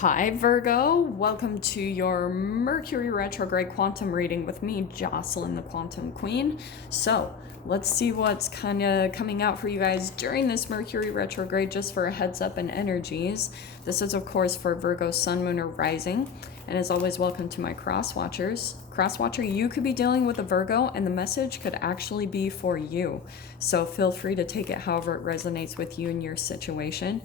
Hi Virgo, welcome to your Mercury Retrograde Quantum reading with me, Jocelyn the Quantum Queen. So let's see what's kind of coming out for you guys during this Mercury Retrograde, just for a heads up and energies. This is of course for Virgo, Sun, Moon, or Rising. And as always, welcome to my cross watchers. Cross watcher, you could be dealing with a Virgo and the message could actually be for you. So feel free to take it however it resonates with you and your situation.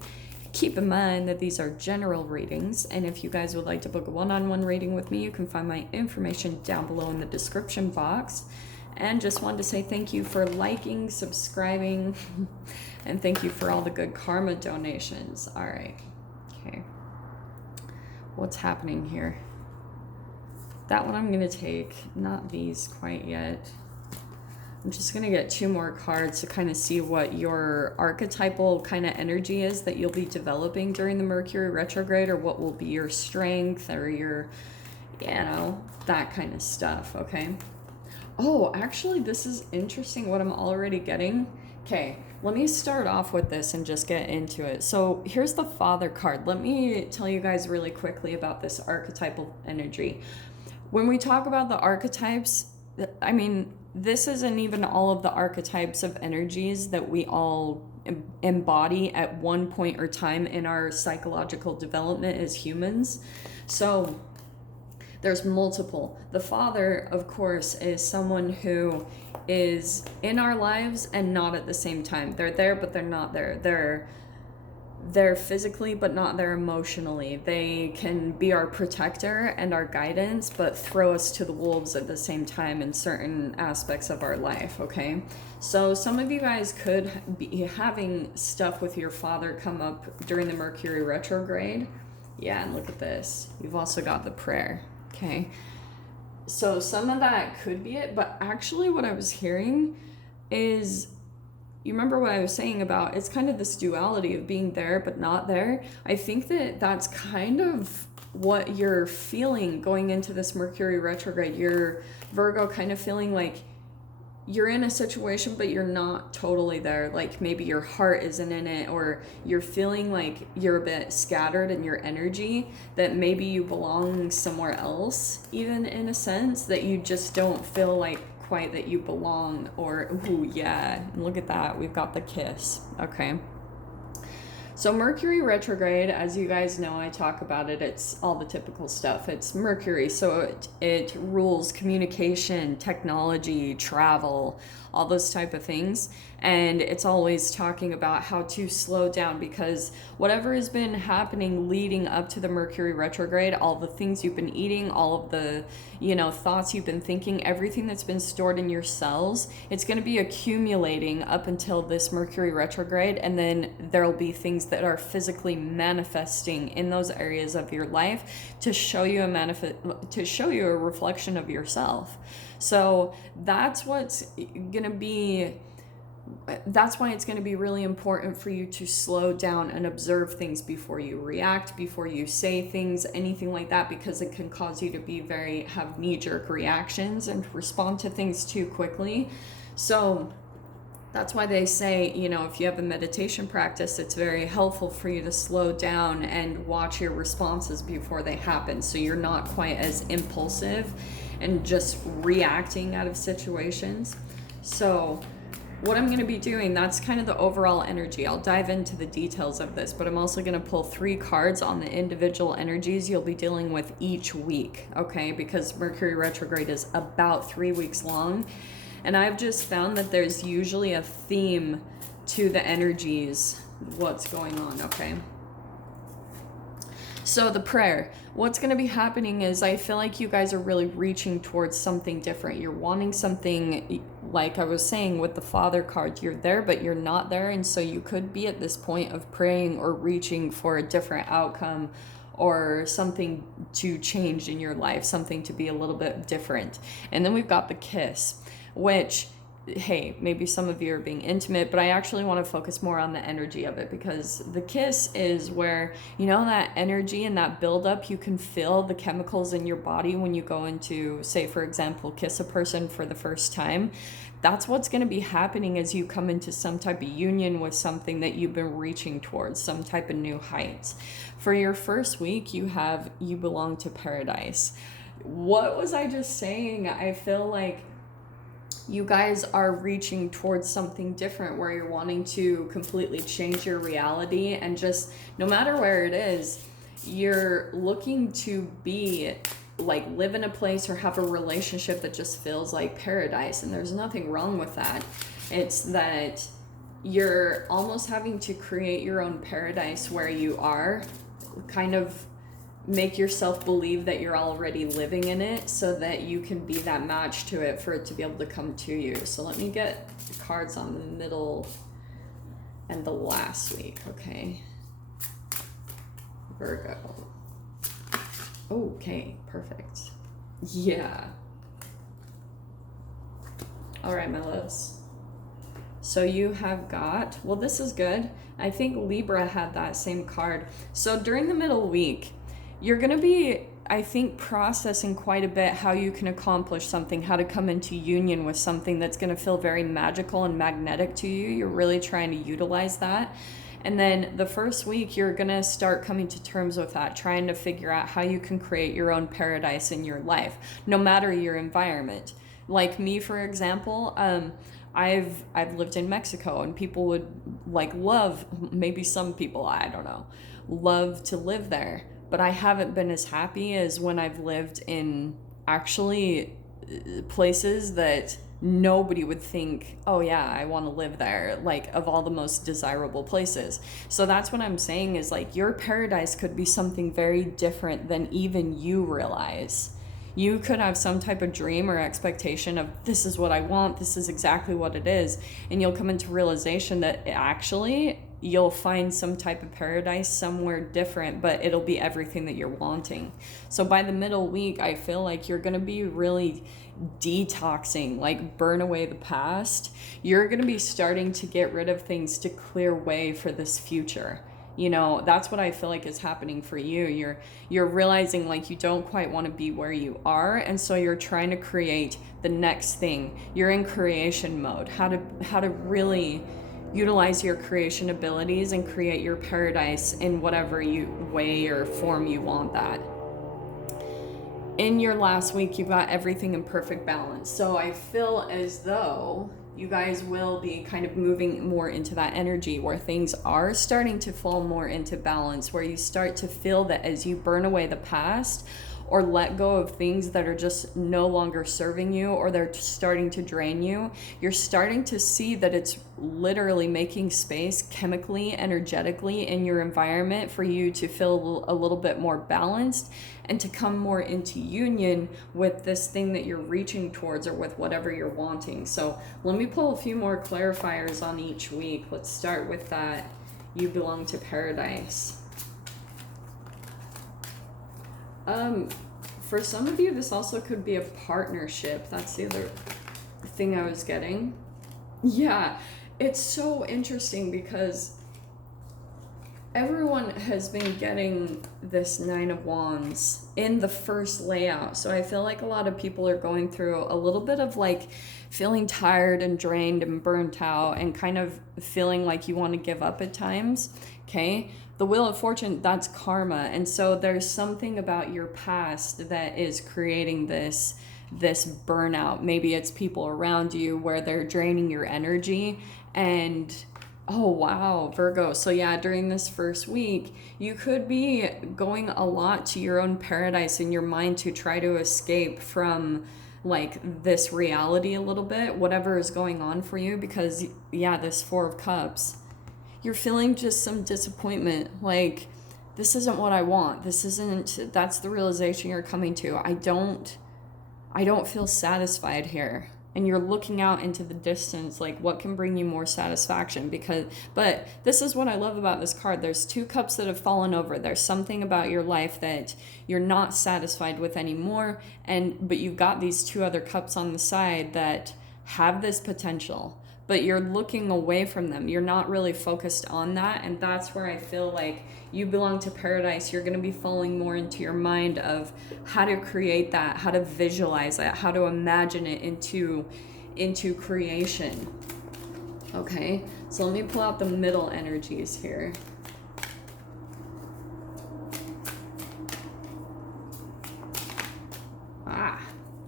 Keep in mind that these are general readings, and if you guys would like to book a one-on-one reading with me, you can find my information down below in the description box. And just wanted to say thank you for liking, subscribing, and thank you for all the good karma donations. All right, okay. What's happening here? That one I'm gonna take, not these quite yet. I'm just going to get two more cards to kind of see what your archetypal kind of energy is that you'll be developing during the Mercury retrograde, or what will be your strength or your, that kind of stuff, okay? Oh, actually, this is interesting what I'm already getting. Okay, let me start off with this and just get into it. So here's the Father card. Let me tell you guys really quickly about this archetypal energy. When we talk about the archetypes, I mean, this isn't even all of the archetypes of energies that we all embody at one point or time in our psychological development as humans. So there's multiple. The Father, of course, is someone who is in our lives and not at the same time. They're there, but they're not there. They're physically, but not there emotionally. They can be our protector and our guidance, but throw us to the wolves at the same time in certain aspects of our life, okay? So some of you guys could be having stuff with your Father come up during the Mercury retrograde. Yeah, and look at this. You've also got the prayer, okay? So some of that could be it, but actually what I was hearing is, you remember what I was saying about it's kind of this duality of being there but not there. I think that that's kind of what you're feeling going into this Mercury retrograde. You're Virgo kind of feeling like you're in a situation but you're not totally there. Like maybe your heart isn't in it, or you're feeling like you're a bit scattered in your energy, that maybe you belong somewhere else, even in a sense that you just don't feel like quite that you belong. Or ooh, yeah, look at that, we've got the kiss. Okay, so Mercury retrograde, as you guys know, I talk about it, it's all the typical stuff. It's Mercury, so it rules communication, technology, travel, all those type of things. And it's always talking about how to slow down, because whatever has been happening leading up to the Mercury retrograde, all the things you've been eating, all of the, thoughts you've been thinking, everything that's been stored in your cells, it's going to be accumulating up until this Mercury retrograde. And then there'll be things that are physically manifesting in those areas of your life to show you a reflection of yourself. So that's why it's going to be really important for you to slow down and observe things before you react, before you say things, anything like that, because it can cause you to have knee-jerk reactions and respond to things too quickly. So that's why they say, if you have a meditation practice, it's very helpful for you to slow down and watch your responses before they happen, so you're not quite as impulsive and just reacting out of situations. So what I'm going to be doing, that's kind of the overall energy. I'll dive into the details of this, but I'm also going to pull 3 cards on the individual energies you'll be dealing with each week, okay? Because Mercury retrograde is about 3 weeks long. And I've just found that there's usually a theme to the energies, what's going on, okay? So the prayer, what's going to be happening is, I feel like you guys are really reaching towards something different. You're wanting something, like I was saying with the Father card, you're there but you're not there. And so you could be at this point of praying or reaching for a different outcome, or something to change in your life, something to be a little bit different. And then we've got the kiss, which hey, maybe some of you are being intimate, but I actually want to focus more on the energy of it, because the kiss is where, you know, that energy and that buildup, you can feel the chemicals in your body when you go into, say, for example, kiss a person for the first time. That's what's going to be happening as you come into some type of union with something that you've been reaching towards, some type of new heights. For your first week, you belong to paradise. What was I just saying? I feel like you guys are reaching towards something different, where you're wanting to completely change your reality, and just, no matter where it is, you're looking to be like, live in a place or have a relationship that just feels like paradise. And there's nothing wrong with that. It's that you're almost having to create your own paradise where you are, kind of make yourself believe that you're already living in it, so that you can be that match to it for it to be able to come to you. So let me get the cards on the middle and the last week. Okay, Virgo. Okay, perfect. Yeah. All right, my loves. So you have got, well, this is good. I think Libra had that same card. So during the middle week, you're going to be, I think, processing quite a bit how you can accomplish something, how to come into union with something that's going to feel very magical and magnetic to you. You're really trying to utilize that. And then the first week, you're going to start coming to terms with that, trying to figure out how you can create your own paradise in your life, no matter your environment. Like me, for example, I've lived in Mexico, and people would like love, maybe some people, I don't know, love to live there. But I haven't been as happy as when I've lived in actually places that nobody would think, oh yeah, I want to live there, like, of all the most desirable places. So that's what I'm saying, is like, your paradise could be something very different than even you realize. You could have some type of dream or expectation of, this is what I want, this is exactly what it is, and you'll come into realization that actually you'll find some type of paradise somewhere different, but it'll be everything that you're wanting. So by the middle week, I feel like you're going to be really detoxing, like burn away the past. You're going to be starting to get rid of things to clear way for this future. You know, that's what I feel like is happening for you. You're realizing like you don't quite want to be where you are, and so you're trying to create the next thing. You're in creation mode. How to really utilize your creation abilities and create your paradise in whatever way or form you want that. In your last week, you've got everything in perfect balance. So I feel as though you guys will be kind of moving more into that energy where things are starting to fall more into balance, where you start to feel that as you burn away the past or let go of things that are just no longer serving you, or they're starting to drain you, you're starting to see that it's literally making space chemically, energetically in your environment for you to feel a little bit more balanced and to come more into union with this thing that you're reaching towards, or with whatever you're wanting. So let me pull a few more clarifiers on each week. Let's start with that. You belong to paradise. For some of you, this also could be a partnership. That's the other thing I was getting. Yeah, it's so interesting because everyone has been getting this Nine of Wands in the first layout. So I feel like a lot of people are going through a little bit of like feeling tired and drained and burnt out, and kind of feeling like you want to give up at times. Okay. The Wheel of Fortune, that's karma. And so there's something about your past that is creating this burnout. Maybe it's people around you where they're draining your energy. And oh wow, Virgo. So yeah, during this first week, you could be going a lot to your own paradise in your mind to try to escape from like this reality a little bit, whatever is going on for you. Because yeah, this Four of Cups, you're feeling just some disappointment, like, this isn't what I want. This isn't, that's the realization you're coming to. I don't feel satisfied here. And you're looking out into the distance, like, what can bring you more satisfaction? But this is what I love about this card. There's two cups that have fallen over. There's something about your life that you're not satisfied with anymore. But you've got these two other cups on the side that have this potential, but you're looking away from them. You're not really focused on that. And that's where I feel like you belong to paradise. You're going to be falling more into your mind of how to create that, how to visualize it, how to imagine it into creation. Okay, so let me pull out the middle energies here.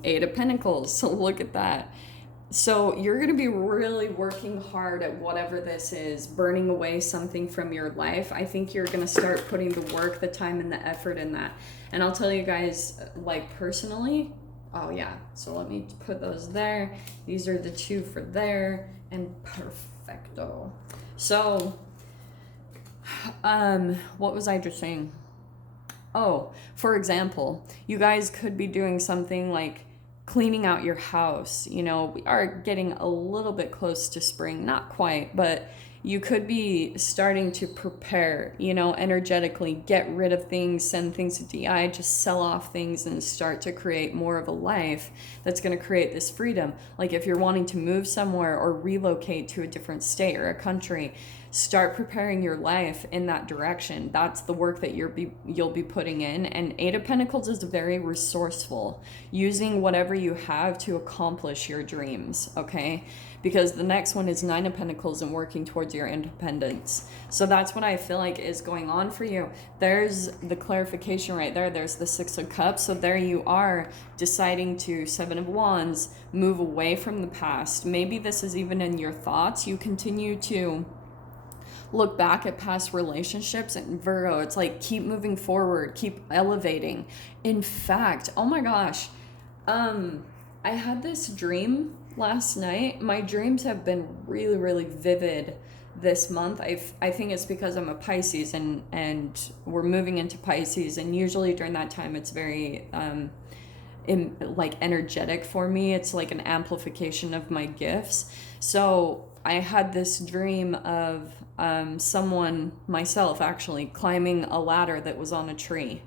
Eight of Pentacles. So look at that. So you're going to be really working hard at whatever this is, burning away something from your life. I think you're going to start putting the work, the time, and the effort in that. And I'll tell you guys, like personally, oh yeah, so let me put those there. These are the two for there, and perfecto. So, what was I just saying? Oh, for example, you guys could be doing something like cleaning out your house. You know, we are getting a little bit close to spring, not quite, but you could be starting to prepare, you know, energetically, get rid of things, send things to DI, just sell off things and start to create more of a life that's going to create this freedom. Like if you're wanting to move somewhere or relocate to a different state or a country, start preparing your life in that direction. That's the work that you'll be putting in. And Eight of Pentacles is very resourceful, using whatever you have to accomplish your dreams, okay? Because the next one is Nine of Pentacles and working towards your independence. So that's what I feel like is going on for you. There's the clarification right there. There's the Six of Cups. So there you are deciding to, Seven of Wands, move away from the past. Maybe this is even in your thoughts. You continue to look back at past relationships, and Virgo, it's like keep moving forward, keep elevating. In fact, oh my gosh, I had this dream last night. My dreams have been really, really vivid this month. I think it's because I'm a Pisces and we're moving into Pisces, and usually during that time it's very like energetic for me. It's like an amplification of my gifts. So I had this dream of someone, myself actually, climbing a ladder that was on a tree.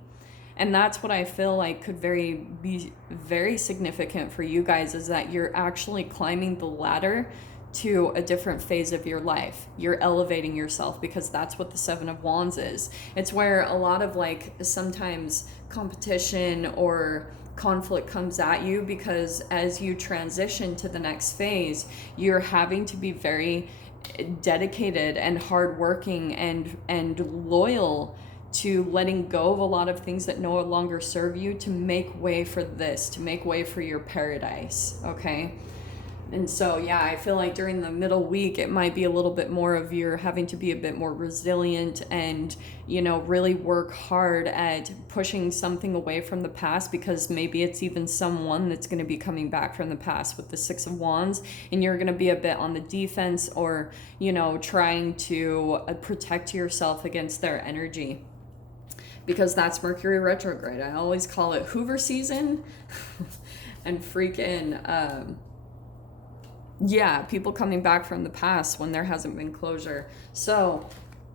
And that's what I feel like could be very significant for you guys, is that you're actually climbing the ladder to a different phase of your life. You're elevating yourself, because that's what the Seven of Wands is. It's where a lot of like sometimes competition or conflict comes at you, because as you transition to the next phase, you're having to be very dedicated and hardworking and loyal to letting go of a lot of things that no longer serve you, to make way for this, to make way for your paradise, okay? And so, yeah, I feel like during the middle week, it might be a little bit more of you're having to be a bit more resilient and, you know, really work hard at pushing something away from the past, because maybe it's even someone that's going to be coming back from the past with the Six of Wands, and you're going to be a bit on the defense, or, you know, trying to protect yourself against their energy. Because that's Mercury retrograde. I always call it Hoover season and freaking... yeah, people coming back from the past when there hasn't been closure. So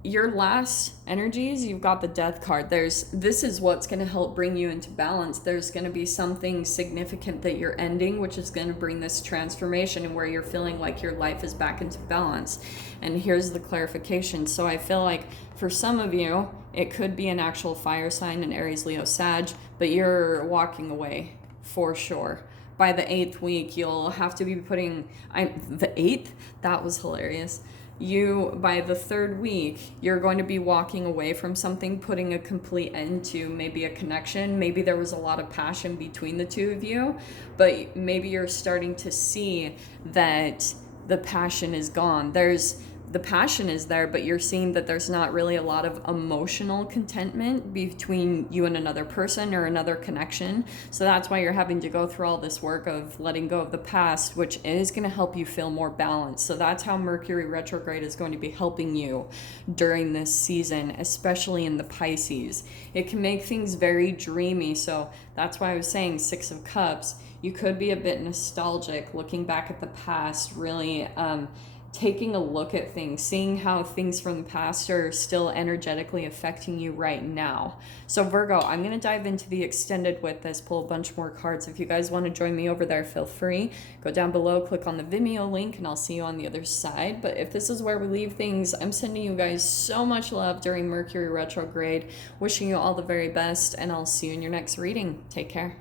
your last energies, you've got the Death card. This is what's going to help bring you into balance. There's going to be something significant that you're ending, which is going to bring this transformation, and where you're feeling like your life is back into balance. And here's the clarification. So I feel like for some of you, it could be an actual fire sign, an Aries, Leo, Sag, but you're walking away for sure. By the 8th week, you'll have to be putting... the 8th? That was hilarious. By the 3rd week, you're going to be walking away from something, putting a complete end to maybe a connection. Maybe there was a lot of passion between the two of you, but maybe you're starting to see that the passion is gone. The passion is there, but you're seeing that there's not really a lot of emotional contentment between you and another person or another connection. So that's why you're having to go through all this work of letting go of the past, which is going to help you feel more balanced. So that's how Mercury retrograde is going to be helping you during this season, especially in the Pisces. It can make things very dreamy. So that's why I was saying Six of Cups. You could be a bit nostalgic, looking back at the past, really taking a look at things, seeing how things from the past are still energetically affecting you right now. So Virgo, I'm going to dive into the extended with this, pull a bunch more cards. If you guys want to join me over there, feel free. Go down below, click on the Vimeo link, and I'll see you on the other side. But if this is where we leave things, I'm sending you guys so much love during Mercury retrograde, wishing you all the very best, and I'll see you in your next reading. Take care.